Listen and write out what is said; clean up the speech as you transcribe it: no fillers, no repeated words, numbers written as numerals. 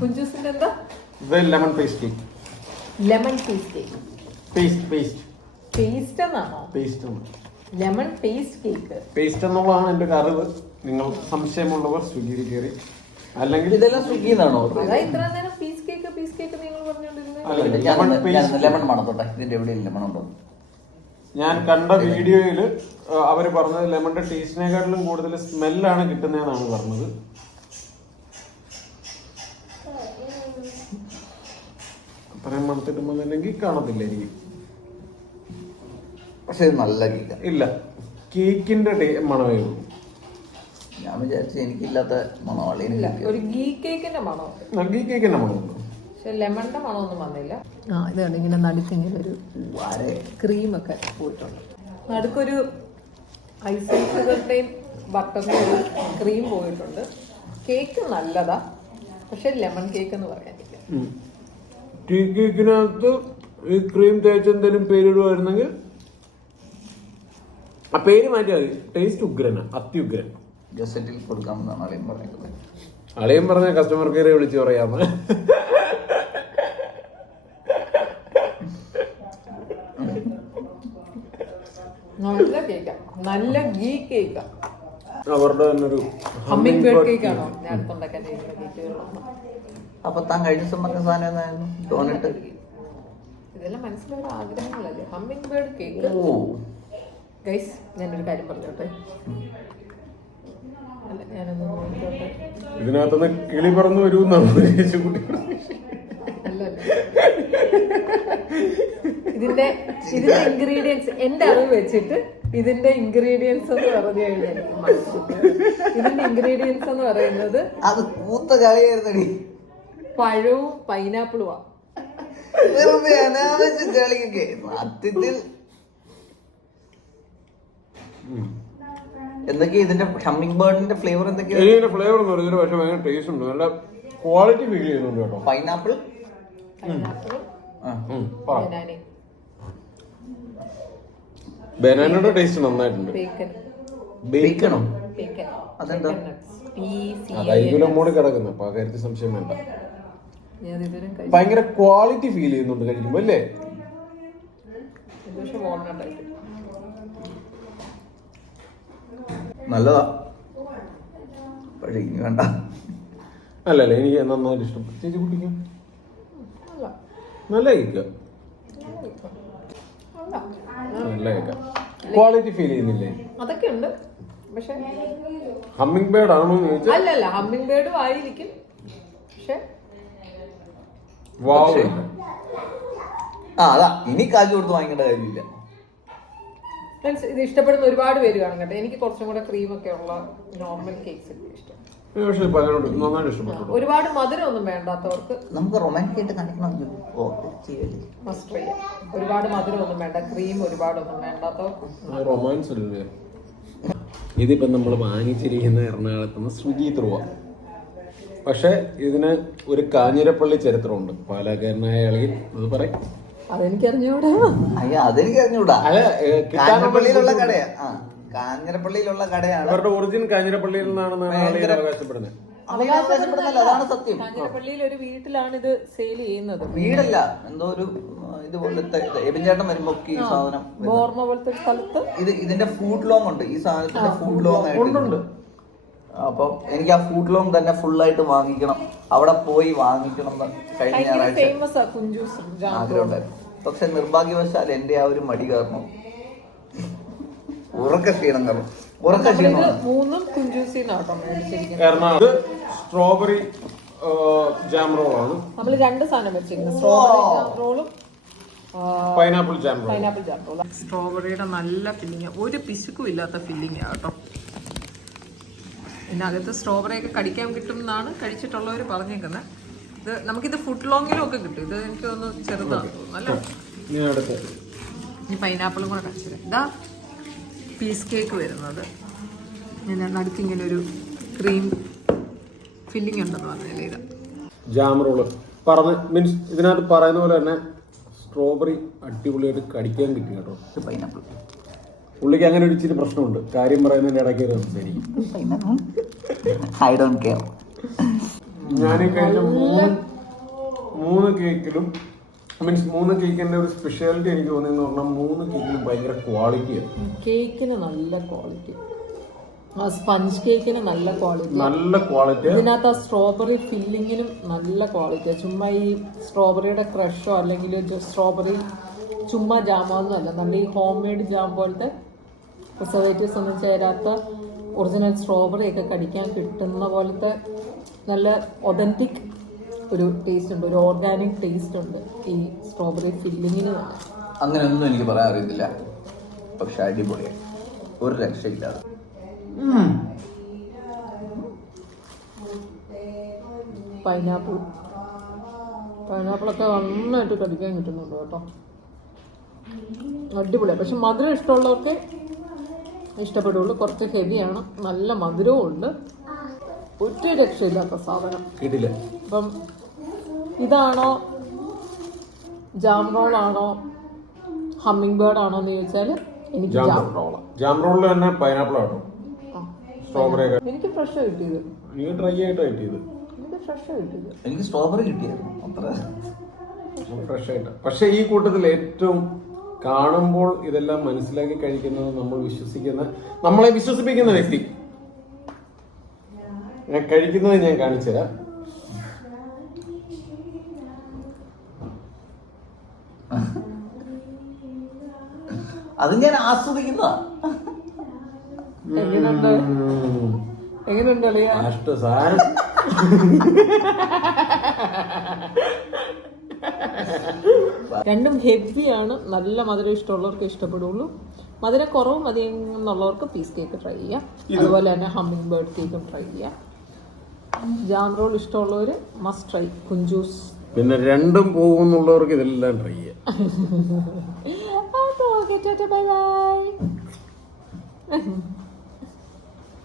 കുഞ്ചൂസിന്റെ എന്താ lemon paste cake. Lemon paste cake. Paste എന്നാണോ? Lemon paste cake. Paste എന്നുള്ളതാണ് എന്റെ ഒരു അറിവ്. നിങ്ങൾ സംശയമുള്ളവർ സ്വിഗ്ഗിയിൽ കയറി, അല്ലെങ്കിൽ ഇതെല്ലാം സ്വിഗ്ഗിന്നാണോ? അതാ ഇത്ര നേരം പീസ് കേക്ക് നിങ്ങൾ പറഞ്ഞോണ്ടിരുന്നത്. ലെമൺ മണത്തോട്ടെ, ഇതിന്റെ എവിടെയും ലെമൺ ഉണ്ടോ? ഞാൻ കണ്ട വീഡിയോയില് അവര് പറഞ്ഞത് ലെമണിന്റെ ടേസ്റ്റിനെക്കാട്ടിലും കൂടുതൽ സ്മെല്ലാണ് കിട്ടുന്നതെന്നാണ് പറഞ്ഞത്. അത്രയും മണത്തിട്ടുമ്പോഴെങ്കിൽ കാണത്തില്ല എനിക്ക്. പക്ഷെ ഇത് നല്ല കേക്ക. ഇല്ല, കേക്കിന്റെ മണമേ ഉള്ളൂ. ഞാൻ വിചാരിച്ചു എനിക്കില്ലാത്ത മണവാളി. ഒരു ഗീ കേക്കിന്റെ മണം. ഗീ കേക്കിന്റെ മണമുണ്ട്, പക്ഷെ ലെമണിന്റെ മണമൊന്നും വന്നില്ല. ഇത് കണ്ട് ഇങ്ങനെ നടുക്ക് ഇങ്ങനെ ഒരു ക്രീമൊക്കെ പോയിട്ടുണ്ട്. നടുക്കൊരു ഐസ്കളുടെയും ബട്ടറിന്റെ ഒരു ക്രീം പോയിട്ടുണ്ട്. കേക്ക് നല്ലതാ, പക്ഷെ ലെമൺ കേക്ക് എന്ന് പറയാനില്ല. ടീ കേക്കിനകത്ത് ഈ ക്രീം തേച്ച് എന്തെങ്കിലും പേരിടുമായിരുന്നെങ്കിൽ ആ പേര് മാറ്റിയാൽ മതി. ടേസ്റ്റ് ഉഗ്രനാ, അത്യുഗ്രൻ. ജസറ്റിൽ കൊടുക്കാമെന്നാണ് അളിയൻ പറഞ്ഞത്. അളിയൻ പറഞ്ഞ കസ്റ്റമർ കെയറെ വിളിച്ച് പറയാമോ? നല്ല കേക്കാ, നല്ല ഗീ കേക്കാ. അവരുടെ തന്നെ ഒരു ഹമ്മിങ് ബേർഡ് കേക്കാണോ ഞാൻ അടുത്തുണ്ടാക്കാൻ ചെയ്യുന്ന കേക്കുകളൊന്നും. അപ്പൊ താൻ കഴിഞ്ഞ ദിവസം പറഞ്ഞ സാധനം എന്തായിരുന്നു? ഡോണറ്റ്. ഇതെല്ലാം മനസ്സിലൊരു ആഗ്രഹങ്ങളല്ലേ. Humming bird cake. ഗൈസ്, ഞാനൊരു കാര്യം പറഞ്ഞോട്ടെ. അല്ല, ഞാനൊന്ന് നോക്കിയോട്ടെ. ഇതിനകത്തുനിന്ന് കിളി പറന്നു വരുമെന്നാണ് ഇതിന്റെ ഇൻഗ്രീഡിയൻസ് എന്റെ അറിവ് വെച്ചിട്ട് ഇതിന്റെ ഇൻഗ്രീഡിയൻസ് എന്ന് പറഞ്ഞു കഴിഞ്ഞാൽ ഇതിന്റെ ഇൻഗ്രീഡിയൻസ് എന്ന് പറയുന്നത് അത് പൂത്ത കളിയായിരുന്നു. പഴവും പൈനാപ്പിളുമാ. കളിയൊക്കെ സത്യത്തിൽ എന്തൊക്കെയാ ഇതിന്റെ ഹമ്മിങ് ബേർഡിന്റെ ഫ്ലേവർ എന്തൊക്കെയാ? ഫ്ലേവർ എന്ന് പറഞ്ഞാൽ പക്ഷെ ഭയങ്കര ടേസ്റ്റ് ഉണ്ട്, നല്ല ക്വാളിറ്റി ഫീൽ ചെയ്യുന്നുണ്ട് കേട്ടോ. പൈനാപ്പിൾ, ബനാനയുടെ ടേസ്റ്റ് നന്നായിട്ടുണ്ട്. ബേക്കണോ? അതെന്താ? അതായിരിക്കും മൂടി കിടക്കുന്നത്, അപ്പൊ ആ കാര്യത്തിൽ സംശയം വേണ്ട. ഭയങ്കര ക്വാളിറ്റി ഫീൽ ചെയ്യുന്നുണ്ട് കഴിക്കുമ്പോ അല്ലേ? നല്ലതാ, പക്ഷെ ഇനി വേണ്ട. അല്ലല്ലേ, എനിക്ക് നന്നായിട്ട് ഇഷ്ടം. ചേച്ചി കുട്ടിക്കും നല്ല കേക്ക്, നല്ല കേക്ക. ക്വാളിറ്റി ഫീൽ ചെയ്യുന്നില്ലേ? അതൊക്കെ ഉണ്ട്, പക്ഷെ ഹമ്മിങ് ബേർഡ് ആണോ എന്ന് ചോദിച്ചാൽ അല്ലല്ല, ഹമ്മിങ് ബേർഡും ആയിരിക്കും. പക്ഷെ അതാ ഇനി കാശ് കൊടുത്ത് വാങ്ങിക്കേണ്ട കാര്യമില്ല. ഇത് ഇഷ്ടപ്പെടുന്ന ഒരുപാട് പേര് കാണും കേട്ടോ. എനിക്ക് കുറച്ചും കൂടെ ക്രീം ഒക്കെ ഉള്ള നോർമൽ കേക്ക്സ് ഒക്കെ ഇഷ്ടം. ഒരുപാട് മധുരം ഒന്നും വേണ്ടാത്തവർക്ക് നമുക്ക് റൊമാൻറ്റിക് ആയിട്ട് കാണിക്കണം. Must try. ഒരുപാട് മധുരം ഒന്നും വേണ്ട, ക്രീം ഒരുപാടൊന്നും വേണ്ടാത്തവർക്ക് റൊമാൻസ് അല്ലേ. ഇതിപ്പോ നമ്മൾ വാങ്ങിച്ചിരിക്കുന്ന എറണാകുളത്തുനിന്ന് സ്വിഗ്ഗി ത്രൂവാ. പക്ഷെ ഇതിന് ഒരു കാഞ്ഞിരപ്പള്ളി ചരിത്രമുണ്ട്. പാലക്കാരനായ ആളുകൾ അത് പറയും. അതെനിക്കറിഞ്ഞൂടാ. കാഞ്ഞിരപ്പള്ളിയിലുള്ള കടയാ, കാഞ്ഞിരപ്പള്ളിയിലുള്ള കടയാണ്. അവരുടെ ഒറിജിൻ കാഞ്ഞിരപ്പള്ളിയിൽ നിന്നാണെന്നാണ് അവകാശപ്പെടുന്നത്. അതാണ് സത്യം. കാഞ്ഞിരപ്പള്ളിയിൽ ഒരു വീട്ടിലാണ് ഇത് സെയിൽ ചെയ്യുന്നത്. വീടല്ല, എന്തോ ഒരു ഇതുപോലത്തെ എബിൻചേട്ടൻ വരുമ്പോ ഈ സാധനം ബോർമ പോലത്തെ സ്ഥലത്ത് ഇതിന്റെ ഫുഡ് ലോങ് ഉണ്ട്. ഈ സാധനത്തിന്റെ ഫുഡ് ലോങ് ആയിട്ടുണ്ട്. അപ്പൊ എനിക്ക് ആ ഫുഡ് ലോങ് തന്നെ ഫുൾ ആയിട്ട് വാങ്ങിക്കണം, അവിടെ പോയി വാങ്ങിക്കണം കഴിഞ്ഞ ഞായറാഴ്ച ആഗ്രഹമുണ്ടായിരുന്നു. പക്ഷെ നിർഭാഗ്യവശാൽ എന്റെ ആ ഒരു മടി കാരണം ക്ഷീണം കാരണം സ്ട്രോബെറി ജാം റോളാണ്. നമ്മള് രണ്ട് സാധനം വെച്ചിരിക്കുന്നത്, സ്ട്രോബെറി ജാം റോളും പൈനാപ്പിൾ ജാം റോളും. സ്ട്രോബെറിയുടെ നല്ല ഫില്ലിങ്, ഒരു പിശുക്കും ഇല്ലാത്ത ഫില്ലിങ് കേട്ടോ. ഇതിനകത്ത് സ്ട്രോബെറി ഒക്കെ കടിക്കാൻ കിട്ടും എന്നാണ് കഴിച്ചിട്ടുള്ളവർ പറഞ്ഞേക്കുന്നത്. ഇത് നമുക്കിത് ഫുഡ് ലോങ്ങിലും ഒക്കെ കിട്ടും. ഇത് എനിക്ക് തോന്നുന്നു ചെറുതാണ് തോന്നുന്നു. ഇനി പൈനാപ്പിളും കൂടെ കഴിച്ചത്. ഇതാ പീസ് കേക്ക് വരുന്നത്. ഞാൻ നടുക്കിങ്ങനെ ഒരു ക്രീം ഫില്ലിംഗ് ഉണ്ടെന്ന് പറഞ്ഞല്ലേ. ഇതാ ജാം റോള് പറഞ്ഞ് മീൻസ് ഇതിനകത്ത് പറയുന്ന പോലെ തന്നെ സ്ട്രോബെറി അടിപൊളിയായിട്ട് കടിക്കാൻ കിട്ടി കേട്ടോ. പൈനാപ്പിൾ പുള്ളിക്ക് അങ്ങനെ ഒരു ഇച്ചിരി പ്രശ്നമുണ്ട്, കാര്യം പറയുന്നതിന്റെ ഇടയ്ക്ക് സംസാരിക്കും. ഞാൻ ഈ കഴിഞ്ഞ മൂന്ന് കേക്കിലും മീൻസ് 3 കേക്കിന്റെ ഒരു സ്പെഷ്യാലിറ്റി എനിക്ക് തോന്നിയെന്ന് പറഞ്ഞാൽ 3 കേക്കിലും ഭയങ്കര ക്വാളിറ്റിയാണ്. കേക്കിന് നല്ല ക്വാളിറ്റി, സ്പഞ്ച് കേക്കിന് നല്ല ക്വാളിറ്റി, ഇതിനകത്ത് ആ സ്ട്രോബെറി ഫില്ലിങ്ങിനും നല്ല ക്വാളിറ്റി. ചുമ്മാ ഈ സ്ട്രോബെറിയുടെ ക്രഷോ അല്ലെങ്കിൽ സ്ട്രോബെറി ചുമ്മാ ജാമൊന്നും അല്ല, നല്ല ഈ ഹോം മെയ്ഡ് ജാം പോലത്തെ പ്രിസർവേറ്റീവ്സ് ഒന്നും ചേരാത്ത ഒറിജിനൽ സ്ട്രോബെറി ഒക്കെ കടിക്കാൻ കിട്ടുന്ന പോലത്തെ നല്ല ഒതന്റിക് ഒരു ടേസ്റ്റ് ഉണ്ട്, ഒരു ഓർഗാനിക് ടേസ്റ്റ് ഉണ്ട് ഈ സ്ട്രോബെറി ഫില്ലിങ്ങിന് തന്നെ. അങ്ങനെയൊന്നും എനിക്ക് പറയാൻ അറിയത്തില്ല, പക്ഷെ അടിപൊളിയാണ്, ഒരു രക്ഷയില്ലാതെ. പൈനാപ്പിളൊക്കെ നന്നായിട്ട് കടിക്കാൻ കിട്ടുന്നുണ്ട് കേട്ടോ, അടിപൊളിയാണ്. പക്ഷെ മധുരം ഇഷ്ടമുള്ളവർക്ക് ഇഷ്ടപ്പെടുള്ളൂ, കുറച്ച് ഹെവിയാണ്, നല്ല മധുരവും ഉണ്ട്, ഒറ്റ രക്ഷയില്ലാത്ത സാധനം. അപ്പം ഇതാണോ ജാം റോളാണോ ഹമ്മിങ് ബേർഡ് ആണോ എന്ന് ചോദിച്ചാൽ എനിക്ക് ജാം റോളിൽ തന്നെ പൈനാപ്പിൾ ആണോ സ്ട്രോബെറി? എനിക്ക് ഫ്രഷ് കിട്ടിയത്, എനിക്ക് ഡ്രൈ ആയിട്ട് കിട്ടിയത്, എനിക്ക് സ്ട്രോബെറി കിട്ടിയായിരുന്നു അത്ര ഫ്രഷ് ആയിട്ട്. പക്ഷെ ഈ കൂട്ടത്തിൽ ഏറ്റവും കാണുമ്പോൾ ഇതെല്ലാം മനസ്സിലാക്കി കഴിക്കുന്നത് നമ്മളെ വിശ്വസിപ്പിക്കുന്ന വ്യക്തി. ഞാൻ കഴിക്കുന്നത് ഞാൻ കാണിച്ചു തരാം. അത് ഞാൻ ആസ്വദിക്കുന്നതാ. എങ്ങനെയുണ്ട് സാധനം? രണ്ടും ഹെവിയാണ്, നല്ല മധുരം ഇഷ്ടമുള്ളവർക്ക് ഇഷ്ടപ്പെടുള്ളൂ. മധുരം കുറവും അധികം എന്നുള്ളവർക്ക് പീസ് കേക്ക് ട്രൈ ചെയ്യാം, അതുപോലെ തന്നെ ഹമ്മിങ് ബേർഡ് കേക്കും ട്രൈ ചെയ്യാം. ജാം റോൾ ഇഷ്ടമുള്ളവർ മസ്റ്റ് ട്രൈ കുഞ്ചൂസ്. പിന്നെ രണ്ടും പോകുന്നുള്ളവർക്ക് ഇതെല്ലാം ട്രൈ ചെയ്യാം. Bye by.